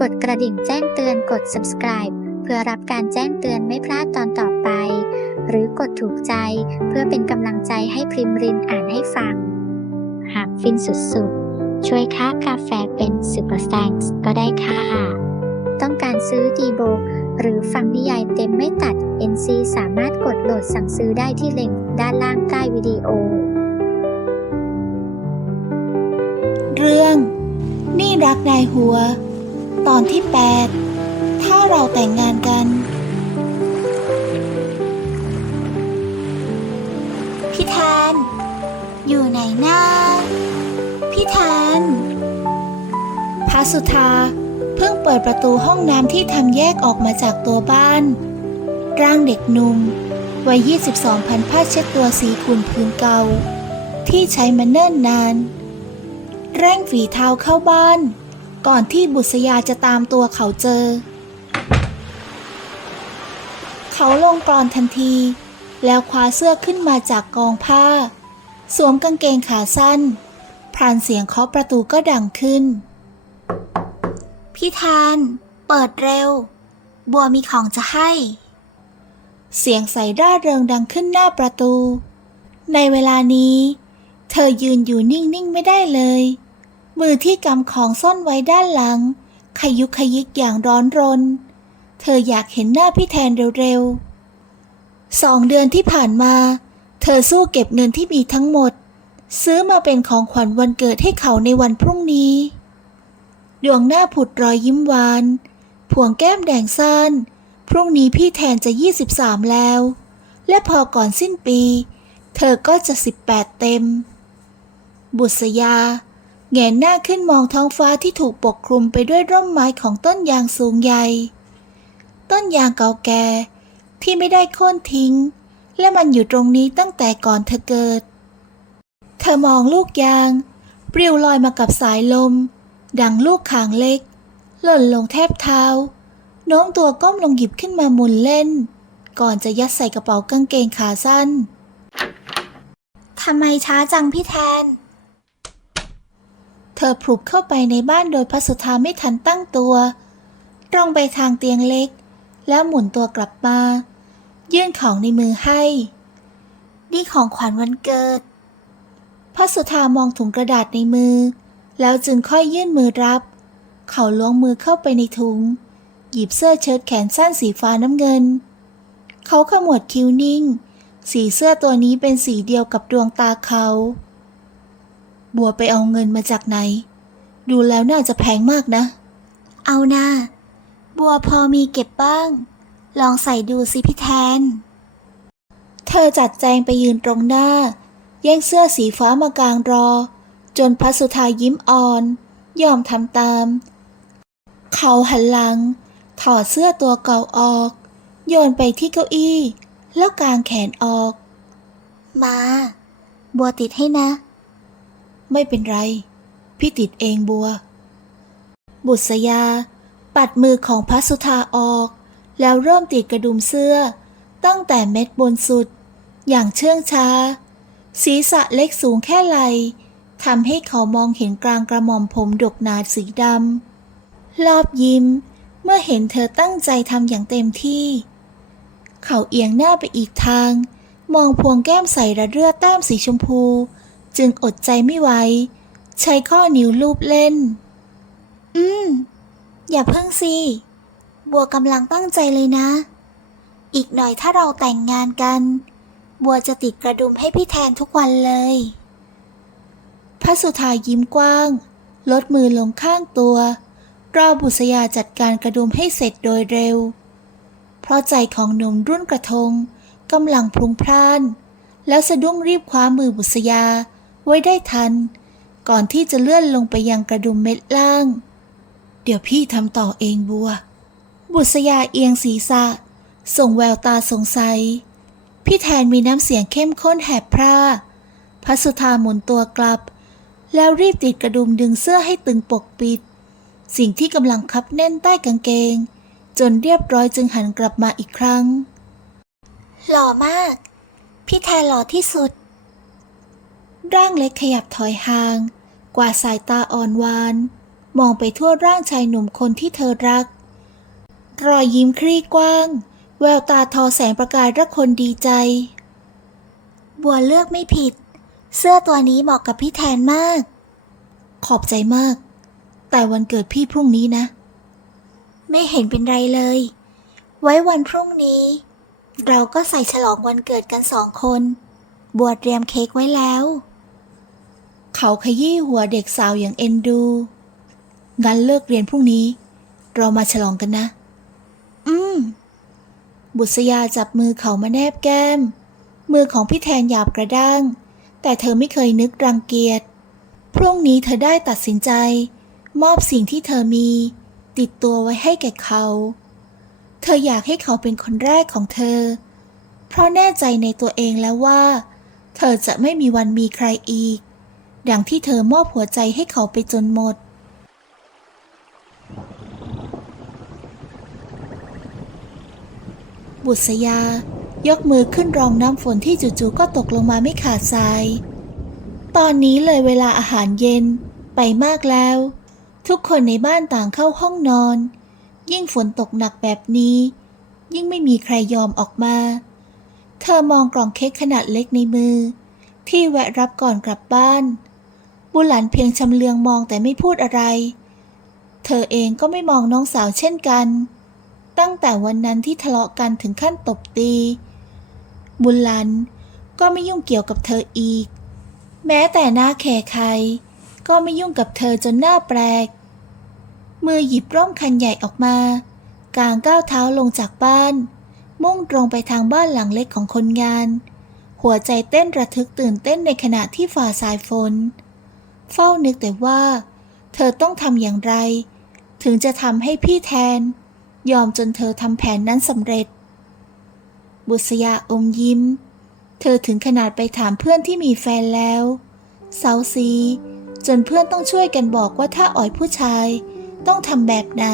กดกระดิ่งแจ้งเตือนกด subscribe เพื่อรับการแจ้งเตือนไม่พลาดตอนต่อไป หรือกดถูกใจเพื่อเป็นกำลังใจให้พริมรินอ่านให้ฟัง หากฟินสุดๆ ช่วยค่ากาแฟเป็นซูเปอร์ a n k s ก็ได้ค่ะ ต้องการซื้อดีโบหรือฟังนิยายเต็มไม่ตัด NC สามารถกดโหลดสั่งซื้อได้ที่ลิงก์ด้านล่างใต้วิดีโอ เรื่อง นี่รักนายหัว ตอนที่ 8 ถ้าเราแต่งงานกัน พี่แทนอยู่ไหนนะพี่แทนพาสุธาเพิ่งเปิดประตูห้องน้ำที่ทำแยกออกมาจากตัวบ้าน ร่างเด็กหนุ่มวัย 22 พันผ้าเช็ดตัวสีขุ่นพื้นเก่า ที่ใช้มาเนิ่นนานเร่งฝีเท้าเข้าบ้าน ก่อนที่บุษยาจะตามตัวเขาเจอ เขาลงกรอนทันที แล้วคว้าเสื้อขึ้นมาจากกองผ้า สวมกางเกงขาสั้น พรานเสียงเคาะประตูก็ดังขึ้น พี่แทนเปิดเร็ว บัวมีของจะให้ เสียงใส่ร่าเริงดังขึ้นหน้าประตู ในเวลานี้ เธอยืนอยู่นิ่งๆไม่ได้เลย มือที่กำของซ่อนไว้ด้านหลัง ขยุกขยิกอย่างร้อนรน เธออยากเห็นหน้าพี่แทนเร็วๆสองเดือนที่ผ่านมา เธอสู้เก็บเงินที่มีทั้งหมด ซื้อมาเป็นของขวัญวันเกิดให้เขาในวันพรุ่งนี้ ดวงหน้าผุดรอยยิ้มหวาน ผวงแก้มแดงซ่านพรุ่งนี้พี่แทนจะ 23 แล้ว และพอก่อนสิ้นปี เธอก็จะ 18 เต็ม บุษยา แงนหน้าขึ้นมองท้องฟ้าที่ถูกปกคลุมไปด้วยร่มไม้ของต้นยางสูงใหญ่ ต้นยางเก่าแก่ที่ไม่ได้โค่นทิ้ง และมันอยู่ตรงนี้ตั้งแต่ก่อนเธอเกิด เธอมองลูกยาง ปลิวลอยมากับสายลม ดังลูกขางเล็ก หล่นลงแทบเท้า โน้มตัวก้มลงหยิบขึ้นมาหมุนเล่น ก่อนจะยัดใส่กระเป๋ากางเกงขาสั้นทำไมช้าจังพี่แทน อพลุบเข้าไปในบ้านโดยพระสุธาไม่ทันตั้งตัว ตรงไปทางเตียงเล็ก แล้วหมุนตัวกลับมา ยื่นของในมือให้ นี่ของขวัญวันเกิด พระสุธามองถุงกระดาษในมือ แล้วจึงค่อยยื่นมือรับ เขาล้วงมือเข้าไปในถุง หยิบเสื้อเชิ้ตแขนสั้นสีฟ้าน้ำเงิน เขาขมวดคิ้วนิ่ง สีเสื้อตัวนี้เป็นสีเดียวกับดวงตาเขา บัวไปเอาเงินมาจากไหน ดูแล้วน่าจะแพงมากนะ เอานะบัวพอมีเก็บบ้าง ลองใส่ดูสิพี่แทน เธอจัดแจงไปยืนตรงหน้า แย่งเสื้อสีฟ้ามากางรอ จนพระสุธายิ้มอ่อน ยอมทำตาม เขาหันหลัง ถอดเสื้อตัวเก่าออก โยนไปที่เก้าอี้ แล้วกางแขนออก มา บัวติดให้นะ ไม่เป็นไร พี่ติดเองบัว บุษยา ปัดมือของพระสุธาออก แล้วเริ่มติดกระดุมเสื้อ ตั้งแต่เม็ดบนสุด อย่างเชื่องช้า ศีรษะเล็กสูงแค่ไหลทำให้เขามองเห็นกลางกระหม่อมผมดกหนาสีดำรอบยิ้ม เมื่อเห็นเธอตั้งใจทำอย่างเต็มที่ เขาเอียงหน้าไปอีกทาง มองพวงแก้มใสระเรื่อแต้มสีชมพู จึงอดใจไม่ไหวใช้ข้อนิ้วลูบเล่น อืม อย่าเพิ่งสิ บัวกำลังตั้งใจเลยนะ อีกหน่อยถ้าเราแต่งงานกัน บัวจะติดกระดุมให้พี่แทนทุกวันเลย พระสุธายิ้มกว้าง ลดมือลงข้างตัว รอบุษยาจัดการกระดุมให้เสร็จโดยเร็ว เพราะใจของหนุ่มรุ่นกระทงกำลังพลุงพล่าน แล้วสะดุ้งรีบคว้ามือบุษยา ไว้ได้ทัน ก่อนที่จะเลื่อนลงไปยังกระดุมเม็ดล่าง เดี๋ยวพี่ทำต่อเองบัว บุษยาเอียงศีรษะ ส่งแววตาสงสัย พี่แทนมีน้ำเสียงเข้มข้นแหบพร่าพระสุธาหมุนตัวกลับ แล้วรีบติดกระดุมดึงเสื้อให้ตึงปกปิด สิ่งที่กำลังคับแน่นใต้กางเกง จนเรียบร้อยจึงหันกลับมาอีกครั้ง หล่อมาก พี่แทนหล่อที่สุด ร่างเล็กขยับถอยห่าง กว่าสายตาอ่อนหวาน มองไปทั่วร่างชายหนุ่มคนที่เธอรัก รอยยิ้มคลี่กว้าง แววตาทอแสงประกายรักคนดีใจ บัวเลือกไม่ผิด เสื้อตัวนี้เหมาะกับพี่แทนมาก ขอบใจมาก แต่วันเกิดพี่พรุ่งนี้นะ ไม่เห็นเป็นไรเลย ไว้วันพรุ่งนี้ เราก็ใส่ฉลองวันเกิดกันสองคน บัวเตรียมเค้กไว้แล้ว เขาขยี้หัวเด็กสาวอย่างเอ็นดู งั้นเลิกเรียนพรุ่งนี้ เรามาฉลองกันนะ อืม บุษยาจับมือเขามาแนบแก้ม มือของพี่แทนหยาบกระด้าง แต่เธอไม่เคยนึกรังเกียจ พรุ่งนี้เธอได้ตัดสินใจ มอบสิ่งที่เธอมี ติดตัวไว้ให้แก่เขา เธออยากให้เขาเป็นคนแรกของเธอ เพราะแน่ใจในตัวเองแล้วว่า เธอจะไม่มีวันมีใครอีก ดังที่เธอมอบหัวใจให้เขาไปจนหมด บุษยายกมือขึ้นรองน้ำฝนที่จู่ๆก็ตกลงมาไม่ขาดสาย ตอนนี้เลยเวลาอาหารเย็นไปมากแล้ว ทุกคนในบ้านต่างเข้าห้องนอน ยิ่งฝนตกหนักแบบนี้ ยิ่งไม่มีใครยอมออกมา เธอมองกล่องเค้กขนาดเล็กในมือ ที่แวะรับก่อนกลับบ้าน บุหลันเพียงชำเลืองมองแต่ไม่พูดอะไร เธอเองก็ไม่มองน้องสาวเช่นกัน ตั้งแต่วันนั้นที่ทะเลาะกันถึงขั้นตบตี บุญลันก็ไม่ยุ่งเกี่ยวกับเธออีก แม้แต่หน้าแขใคร ก็ไม่ยุ่งกับเธอจนหน้าแปลก มือหยิบร่มคันใหญ่ออกมากางก้าวเท้าลงจากบ้าน มุ่งตรงไปทางบ้านหลังเล็กของคนงาน หัวใจเต้นระทึกตื่นเต้นในขณะที่ฝ่าสายฝน เฝ้านึกแต่ว่า เธอต้องทำอย่างไร ถึงจะทำให้พี่แทน ยอมจนเธอทำแผนนั้นสำเร็จ บุษยาอมยิ้ม เธอถึงขนาดไปถามเพื่อนที่มีแฟนแล้วเซาซี จนเพื่อนต้องช่วยกันบอกว่าถ้าอ่อยผู้ชาย ต้องทำแบบไหน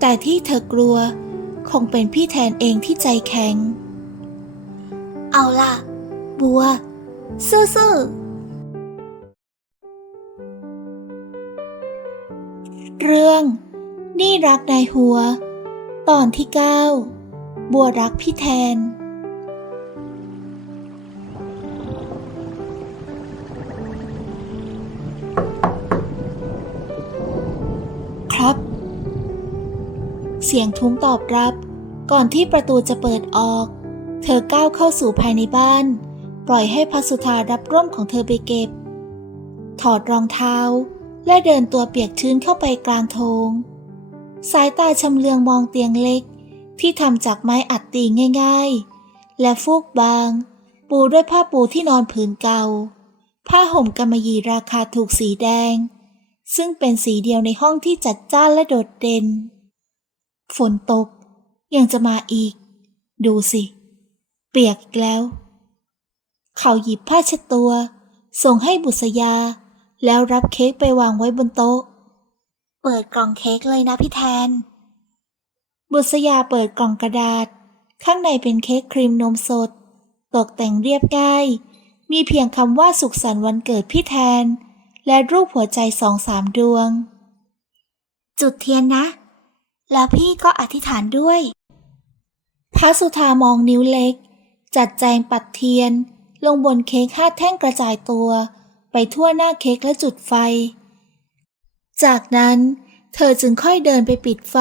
แต่ที่เธอกลัว คงเป็นพี่แทนเองที่ใจแข็ง เอาล่ะ บัวสู้ๆ เรื่อง นี่รักนายหัว ตอนที่เก้าบัวรักพี่แทน ครับ เสียงทุ้มตอบรับ ก่อนที่ประตูจะเปิดออก เธอก้าวเข้าสู่ภายในบ้าน ปล่อยให้พัสุธารับร่มของเธอไปเก็บ ถอดรองเท้า และเดินตัวเปียกชื้นเข้าไปกลางโถง สายตาชำเลืองมองเตียงเล็ก ที่ทำจากไม้อัดตีง่ายๆ และฟูกบาง ปูด้วยผ้าปูที่นอนผืนเก่า ผ้าห่มกำมะหยี่ราคาถูกสีแดง ซึ่งเป็นสีเดียวในห้องที่จัดจ้านและโดดเด่น ฝนตก ยังจะมาอีก ดูสิ เปียกอีกแล้ว เขาหยิบผ้าเช็ดตัว ส่งให้บุษยา แล้วรับเค้กไปวางไว้บนโต๊ะ เปิดกล่องเค้กเลยนะพี่แทน บุษยาเปิดกล่องกระดาษ ข้างในเป็นเค้กครีมนมสด ตกแต่งเรียบง่าย มีเพียงคำว่าสุขสันต์วันเกิดพี่แทน และรูปหัวใจสองสามดวง จุดเทียนนะ แล้วพี่ก็อธิษฐานด้วยพระสุธามองนิ้วเล็ก จัดแจงปัดเทียน ลงบนเค้กห้าแท่งกระจายตัว ไปทั่วหน้าเค้กและจุดไฟ จากนั้นเธอจึงค่อยเดินไปปิดไฟ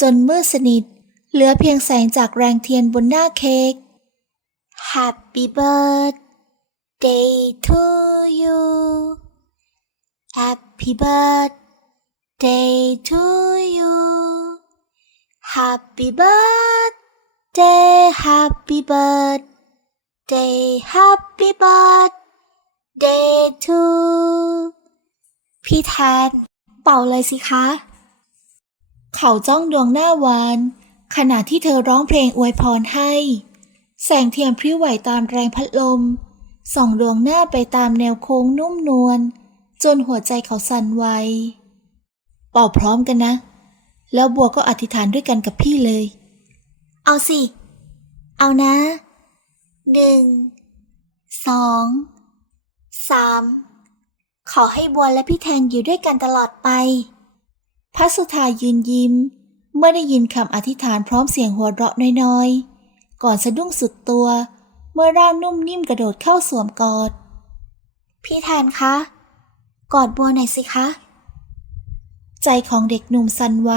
จนมืดสนิท เหลือเพียงแสงจากแรงเทียนบนหน้าเค้ก Happy birthday to you Happy birthday to you Happy birthday Happy birthday Happy birthday to พี่แทนเป่าเลยสิคะ เขาจ้องดวงหน้าวาน ขณะที่เธอร้องเพลงอวยพรให้ แสงเทียนพริ้วไหวตามแรงพัดลม ส่องดวงหน้าไปตามแนวโค้งนุ่มนวล จนหัวใจเขาสั่นไหวเป่าพร้อมกันนะ แล้วบัวก็อธิษฐานด้วยกันกับพี่เลย เอาสิ เอานะหนึ่งสอง สามขอให้บัวและพี่แทนอยู่ด้วยกันตลอดไปพัสุธายืนยิ้ม เมื่อได้ยินคำอธิษฐานพร้อมเสียงหัวเราะน้อยๆ ก่อนสะดุ้งสุดตัว เมื่อร่างนุ่มนิ่มกระโดดเข้าสวมกอด พี่แทนคะ กอดบัวหน่อยสิคะ ใจของเด็กหนุ่มสันไว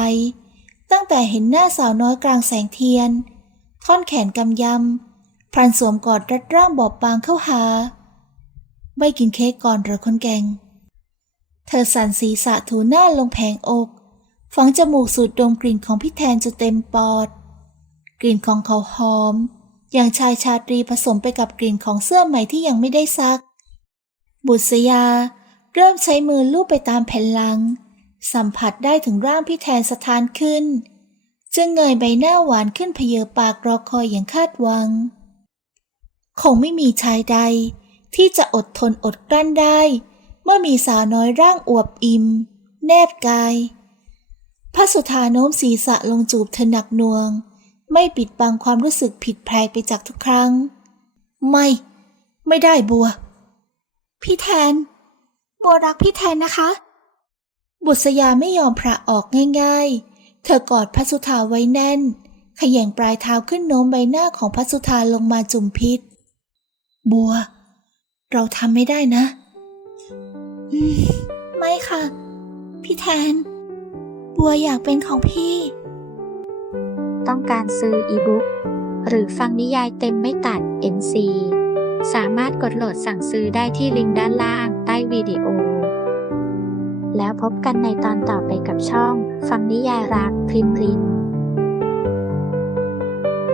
ตั้งแต่เห็นหน้าสาวน้อยกลางแสงเทียน ท่อนแขนกำยำพรันสวมกอดรัดร่างบอบบางเข้าหา ไม่กินเค้กก่อนหรอคนแกง เธอสั่นศีรษะถูหน้าลงแผงอก ฝังจมูกสูดดมกลิ่นของพี่แทนจนเต็มปอด กลิ่นของเขาหอม อย่างชายชาตรีผสมไปกับกลิ่นของเสื้อใหม่ที่ยังไม่ได้ซัก บุษยา เริ่มใช้มือลูบไปตามแผ่นหลัง สัมผัสได้ถึงร่างพี่แทนสะท้านขึ้น จึงเงยใบหน้าหวานขึ้นเพเยอปากรอคอยอย่างคาดหวัง คงไม่มีชายใด ที่จะอดทนอดกลั้นได้ เมื่อมีสาวน้อยร่างอวบอิ่ม แนบกาย พระสุธาโน้มศีรษะลงจูบเธอหนักหน่วง ไม่ปิดบังความรู้สึกผิดแปลกไปจากทุกครั้ง ไม่ ไม่ได้บัว พี่แทน บัวรักพี่แทนนะคะ บุษยาไม่ยอมพระออกง่าย ๆ เธอกอดพระสุธาไว้แน่นขย่งปลายเท้าขึ้นโน้มใบหน้าของพระสุธาลงมาจุ่มพิษ บัว เราทำไม่ได้นะ อืม ไม่ค่ะ พี่แทน บัวอยากเป็นของพี่ ต้องการซื้ออีบุ๊กหรือฟังนิยายเต็มไม่ตัด NC สามารถกดโหลดสั่งซื้อได้ที่ลิงก์ด้านล่างใต้วิดีโอ แล้วพบกันในตอนต่อไปกับช่อง ฟังนิยายรักพริมริน